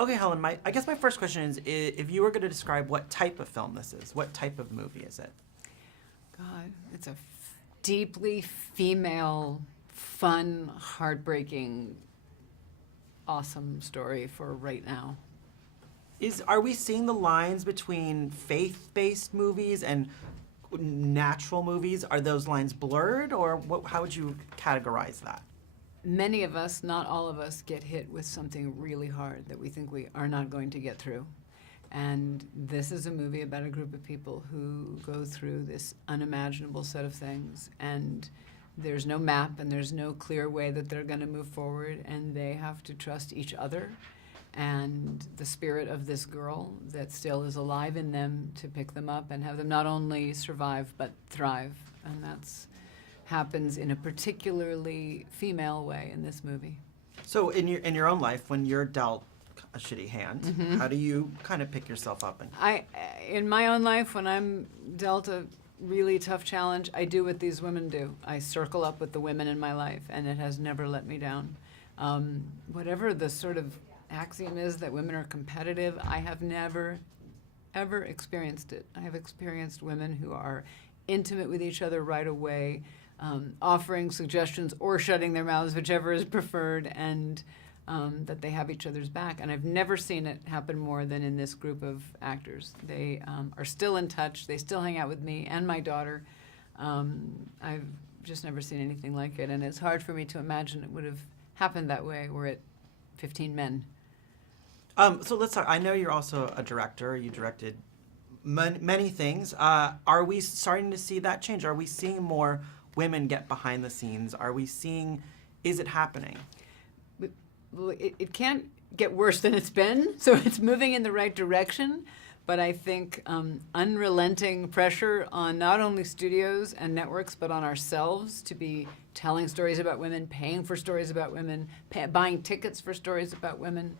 Okay, Helen, I guess my first question is, if you were going to describe what type of film this is, what type of movie is it? God, it's a deeply female, fun, heartbreaking, awesome story for right now. Are we seeing the lines between faith-based movies and natural movies? Are those lines blurred, or how would you categorize that? Many of us, not all of us, get hit with something really hard that we think we are not going to get through. And this is a movie about a group of people who go through this unimaginable set of things, and there's no map and there's no clear way that they're going to move forward, and they have to trust each other and the spirit of this girl that still is alive in them to pick them up and have them not only survive but thrive. And that's happens in a particularly female way in this movie. So in your own life, when you're dealt a shitty hand, how do you kind of pick yourself up? In my own life, when I'm dealt a really tough challenge, I do what these women do. I circle up with the women in my life, and it has never let me down. Whatever the sort of axiom is that women are competitive, I have never, ever experienced it. I have experienced women who are intimate with each other right away, offering suggestions or shutting their mouths, whichever is preferred, and that they have each other's back. And I've never seen it happen more than in this group of actors. They are still in touch. They still hang out with me and my daughter. I've just never seen anything like it, and it's hard for me to imagine it would have happened that way were it 15 men. So let's talk. I know you're also a director. You directed many things. Are we starting to see that change? Are we seeing more women get behind the scenes? Is it happening? Well, it can't get worse than it's been, so it's moving in the right direction. But I think unrelenting pressure on not only studios and networks, but on ourselves to be telling stories about women, paying for stories about women, buying tickets for stories about women.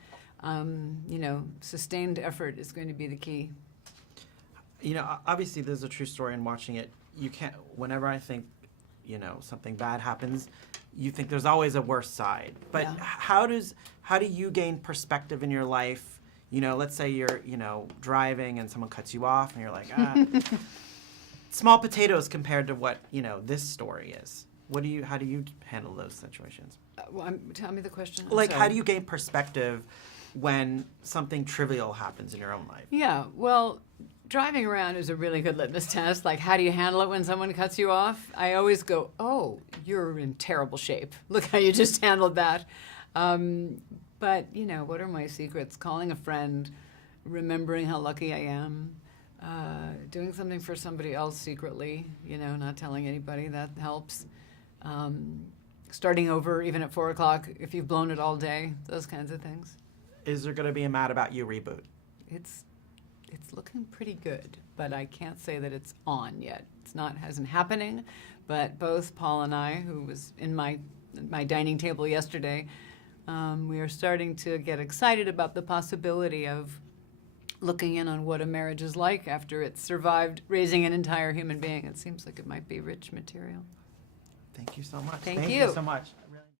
Sustained effort is going to be the key. Obviously there's a true story in watching it. You can't, whenever I think, something bad happens, you think there's always a worse side. But yeah. How do you gain perspective in your life? Let's say you're, driving and someone cuts you off and you're like, small potatoes compared to what, this story is. How do you handle those situations? Tell me the question. How do you gain perspective when something trivial happens in your own life? Yeah, well, driving around is a really good litmus test. How do you handle it when someone cuts you off? I always go, oh, you're in terrible shape. Look how you just handled that. But, what are my secrets? Calling a friend, remembering how lucky I am, doing something for somebody else secretly, not telling anybody, that helps. Starting over even at 4 o'clock if you've blown it all day, those kinds of things. Is there going to be a Mad About You reboot? It's looking pretty good, but I can't say that it's on yet. Hasn't happening, but both Paul and I, who was in my dining table yesterday, we are starting to get excited about the possibility of looking in on what a marriage is like after it's survived raising an entire human being. It seems like it might be rich material. Thank you so much. Thank you so much.